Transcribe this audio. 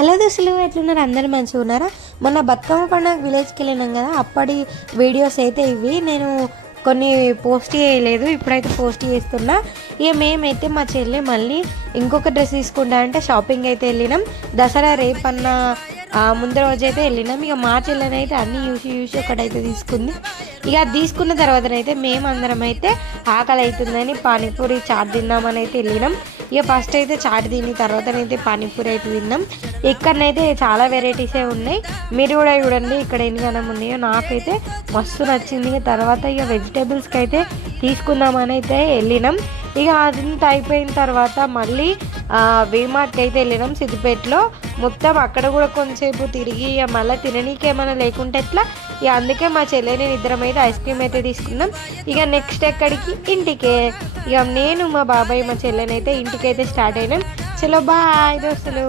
Hello దోస్తులు, ఎట్లున్నారు? అందరూ మంచిగా ఉన్నారా? మొన్న బతుకమ్మ పండుగ విలేజ్కి వెళ్ళినాం కదా, అప్పటి వీడియోస్ అయితే ఇవి. నేను కొన్ని పోస్ట్ చేయలేదు, ఇప్పుడైతే పోస్ట్ చేస్తున్నా. ఇక మేమైతే మా చెల్లి మళ్ళీ ఇంకొక డ్రెస్ తీసుకుంటా అంటే షాపింగ్ అయితే వెళ్ళినాం. దసరా రేపన్న ముందు రోజు అయితే వెళ్ళినాం. ఇక మా చెల్లెనైతే అన్నీ చూసి ఒకటైతే తీసుకుంది. ఇక అది తీసుకున్న తర్వాతనైతే మేమందరం అయితే ఆకలి అవుతుందని పానీపూరి చాట్ తిన్నామని అయితే వెళ్ళినాం. ఇక ఫస్ట్ అయితే చాట్ తిని తర్వాతనైతే పానీపూరి అయితే తిన్నాం. ఇక్కడనైతే చాలా వెరైటీసే ఉన్నాయి, మీరు కూడా చూడండి ఇక్కడ ఎన్ని గనం ఉన్నాయో. నాకైతే మస్తు నచ్చింది. తర్వాత ఇక వెజిటేబుల్స్కి అయితే తీసుకుందామని అయితే వెళ్ళినాం. ఇక అదంతా అయిపోయిన తర్వాత మళ్ళీ వీమార్ట్కి అయితే వెళ్ళినాం సిద్దిపేటలో. మొత్తం అక్కడ కూడా కొంచెంసేపు తిరిగి ఇక మళ్ళీ తిననీకి ఏమైనా లేకుంటే ఎట్లా, ఇక అందుకే మా చెల్లెని ఇద్దరం అయితే ఐస్ క్రీమ్ అయితే తీసుకున్నాం. ఇక నెక్స్ట్ ఎక్కడికి, ఇంటికే. ఇక నేను మా బాబాయ్ మా చెల్లెనైతే ఇంటికైతే స్టార్ట్ అయినాం. చలో బాయ్ దోస్తులు.